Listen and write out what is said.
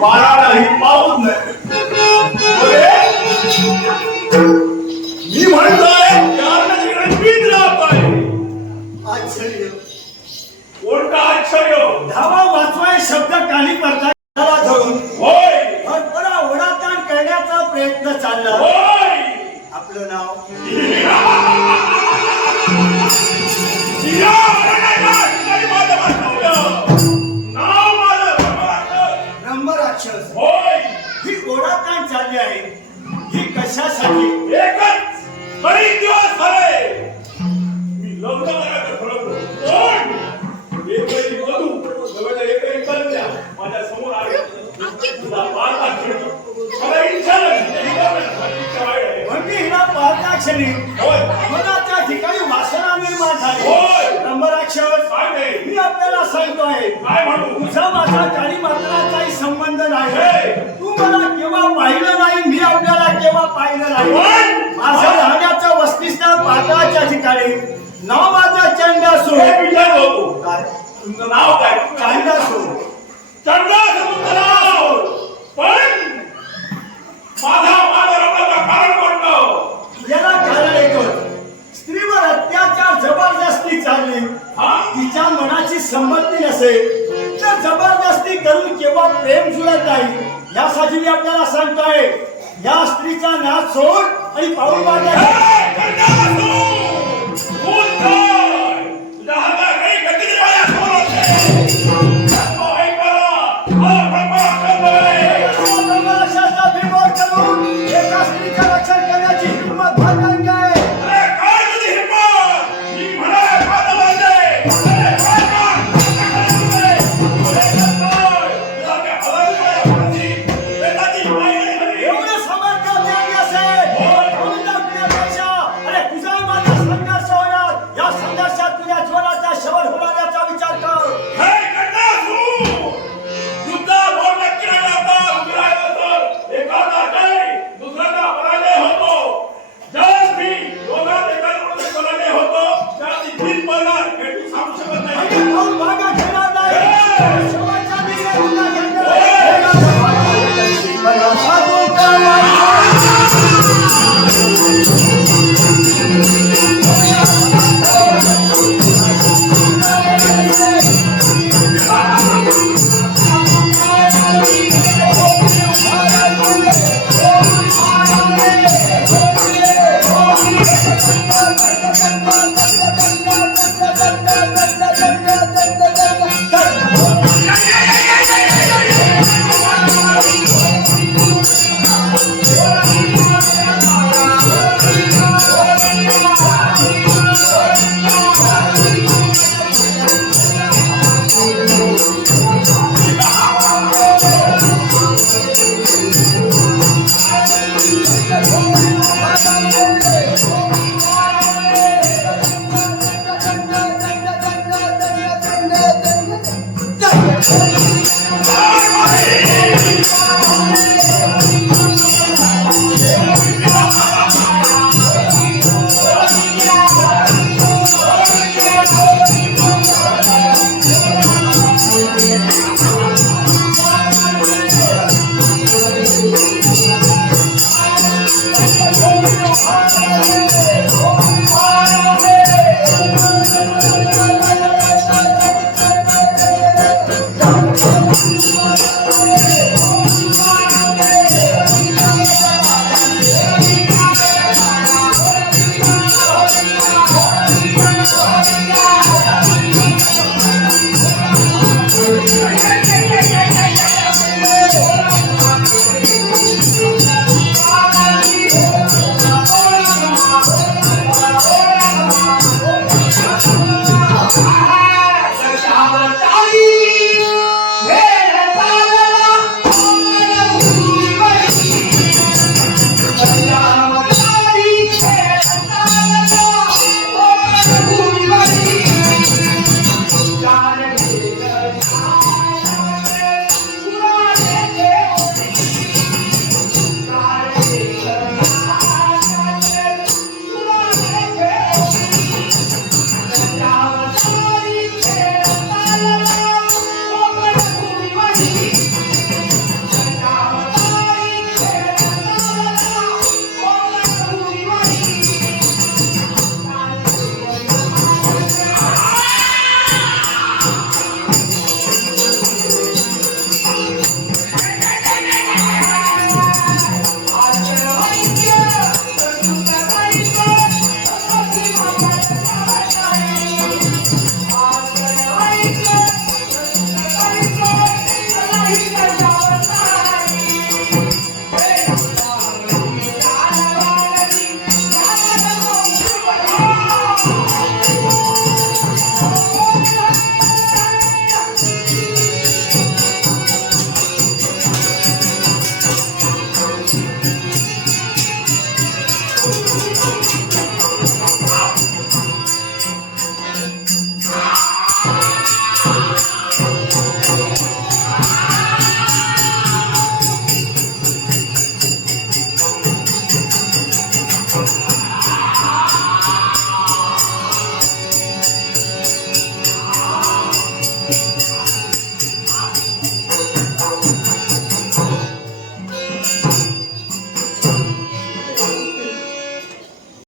बाळालाही पाहून नाही. मी म्हणतोय कारण तिकडे मीच राहतोय. आश्चर्य, कोणतं आश्चर्य? धावा वाचवाय शब्द कानी पडतात धरून होय बरा ओढाताण करण्याचा प्रयत्न चालला. होय आपलं नाव ब्रह्मराक्षस. होय ही ओढाताण चालली आहे, ही कशासाठी? एकच बरीच दिवस झाले मी लग्न करायचं ठरवलं. पण एकही वधू जवळ एकही कन्या माझ्या समोर आली. तुला पाहता क्षणी मला इच्छा नाही. म्हणजे हिला पाहता क्षणी होय मनाच्या ठिकाणी वासना निर्माण झाली. होय. ब्रह्मराक्षस, काय नाही मी आपल्याला सांगतोय, काय म्हणू तुझा माझा काही मात्राचाही संबंध नाही. हे. तू मला केव्हा पाहिलं नाही, मी आपल्याला केव्हा पाहिलं नाही. पण माझं राहण्याचं वसतिस्थान पाताळाच्या ठिकाणी. नाव माझं चंडासूर. हे विचार होतो काय? तुमचं नाव काय? चंडासूर. चंद्राचं तुमचं नाव. पण माझा रंगाचं कारण कोणतं? याला कारण एकच, स्त्रीवर अत्याचार जबरदस्ती चालली. हा? तिच्या मनाची संमती नसेल तर जबरदस्ती करून केव्हा प्रेम जुळत नाही. यासाठी मी आपल्याला सांगतोय, या स्त्रीचा नाच सोड आणि पाऊल मागे. हे चंद्राचं! तूच काय? तुझ्या हातात काही गती माझ्या समोर होते. तो ऐकायला मला ब्रह्मराक्षस आहे. ब्रह्मराक्षसाचा बिमोड करून एका स्त्रीचं रक्षण करण्याची हिंमत भागांगी आहे. अरे काय तुझी हिंमत? मी म्हणाले खातं बांधले. अरे काय काय? अरे काय? तुला ते हलवलं माझी. वेदाची माहिती झाली. एवढं समर्थ ज्ञानी असेल, म्हणून दाखवण्यापेक्षा, अरे तुझा माझा संघर्ष होणार. या संघर्षात तुझ्या जीवनाचा शेवट होण्याचा विचार कर. हे चंद्रासू! युद्धात मोठ नक्की नाही आता. उभी राहिलं तर एखादा जय, दुसऱ्याचा पराजय होतो. जर मी दोघात एकाकडून पराजय होतो, तर ती तीन पडणार हे तू सांगू शकत नाही. म्हणजे पाऊल मागे घेणार नाही. शेवटचा निर्णय तुझा घेणार आहे. Hey!